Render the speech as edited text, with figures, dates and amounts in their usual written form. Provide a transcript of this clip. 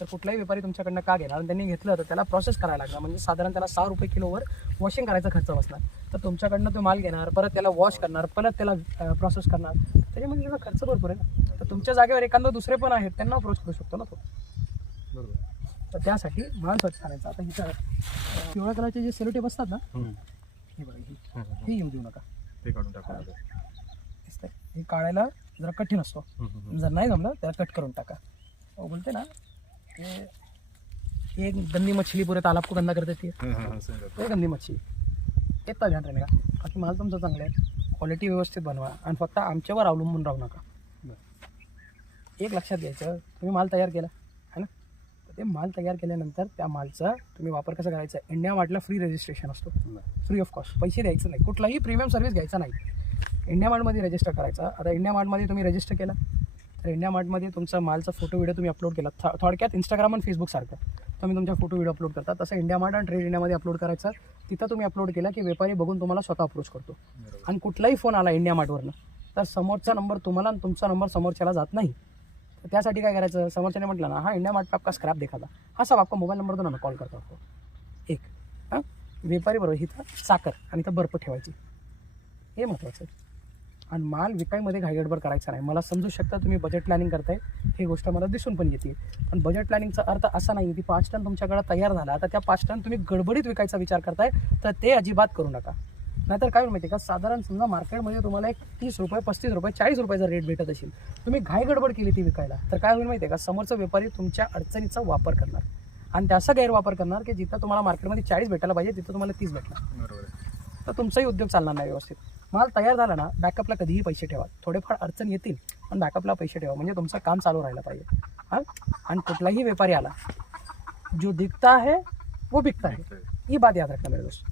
तर कुठलाही व्यापारी तुमच्याकडनं का घेणार आणि त्यांनी घेतलं तर त्याला प्रोसेस करायला लागणार, म्हणजे साधारण त्याला 6 रुपये किलोवर वॉशिंग करायचा खर्च बसणार. तर तुमच्याकडनं तो माल घेणार, परत त्याला वॉश करणार, परत त्याला प्रोसेस करणार, त्याच्यामध्ये त्याचा खर्च भरपूर आहे ना. तर तुमच्या जागेवर एखादं दुसरे पण आहेत, त्यांना अप्रोच करू शकतो ना तो. बरोबर. तर त्यासाठी माल स्वच्छ करायचा. आता हिच्या पिवळ्या कलरचे जे सेलोटेप असतात ना, हे बघा, हे येऊ देऊ नका, ते काढून टाका. दिसतंय हे काढायला जरा कठीण असतो, जर नाही जमलं त्याला कट करून टाका. बोलते ना ये गंदी मछली पूरे तालाब को गंदा कर देती है, ये गंदी मच्छी. इतना ध्यान रहने का. बाकी माल तुमचा चांगला आहे, क्वालिटी व्यवस्थित बनवा आणि फक्त आमच्यावर अवलंबून राहू नका. एक लक्षात घ्यायचं, तुम्ही माल तयार केला है ना, तर ते माल तयार केल्यानंतर त्या मालचा तुम्ही वापर कसा करायचा. इंडिया मार्टला फ्री रजिस्ट्रेशन असतो, फ्री ऑफ कॉस्ट, पैसे द्यायचं नाही, कुठलाही प्रीमियम सर्व्हिस घ्यायचा नाही. इंडिया मार्टमध्ये रजिस्टर करायचा. आता इंडिया मार्टमध्ये तुम्ही रजिस्टर केला तर इंडिया मार्टमध्ये तुमचा मालचा फोटो व्हिडिओ तुम्ही अपलोड केला. थोडक्यात इंस्टाग्राम आणि फेसबुकसारखं तुम्ही तुमच्या फोटो व्हिडिओ अपलोड करता, तसं इंडिया मार्ट आणि ट्रेड इंडियामध्ये अपलोड करायचं. तिथं तुम्ही अपलोड केला की व्यापारी बघून तुम्हाला स्वतः अप्रोच करतो. आणि कुठलाही फोन आला इंडिया मार्टवरनं तर समोरचा नंबर तुम्हाला आणि तुमचा नंबर समोरच्याला जात नाही. तर त्यासाठी काय करायचं, समोरच्याने म्हटलं ना, हा इंडिया मार्ट पे आपका स्क्रॅप देखा था, हा सब आपका मोबाईल नंबर दो ना, कॉल करतो आपको. एक हां व्यापारी बरोबर इथं साखर आणि इथं बर्फ ठेवायची, हे महत्त्वाचं आहे. आणि माल विकायमध्ये घाईगडबड करायचा नाही. मला समजू शकता तुम्ही बजेट प्लॅनिंग करताय, ही गोष्ट मला दिसून पण येते. पण बजेट प्लॅनिंगचा अर्थ असा नाही की 5 टन तुमच्याकडे तयार झाला, आता त्या 5 टन तुम्ही गडबडीत विकायचा विचार करताय, तर ते अजिबात करू नका. नाहीतर काय माहिती का, साधारण समजा मार्केटमध्ये तुम्हाला एक 30 रुपये 35 रुपये 40 रुपयाचा रेट भेटत असेल, तुम्ही घाई गडबड केली ती विकायला, तर काय होईल माहिती आहे का, समोरचा व्यापारी तुमच्या अडचणीचा वापर करणार आणि त्याचा गैरवापर करणार की जिथं तुम्हाला मार्केटमध्ये 40 भेटायला पाहिजे तिथं तुम्हाला 30 भेटणार. बरोबर आहे. तर तुमचाही उद्योग चालणार नाही व्यवस्थित. माल तयार झाला ना, बॅकअपला कधीही पैसे ठेवा. थोडेफार अडचण येतील पण बॅकअपला पैसे ठेवा, म्हणजे तुमचं काम चालू राहिलं पाहिजे. हां आणि कुठलाही व्यापारी आला, जो दिखता है वो बिकता है, ही बात याद रखना मेरे दोस्त.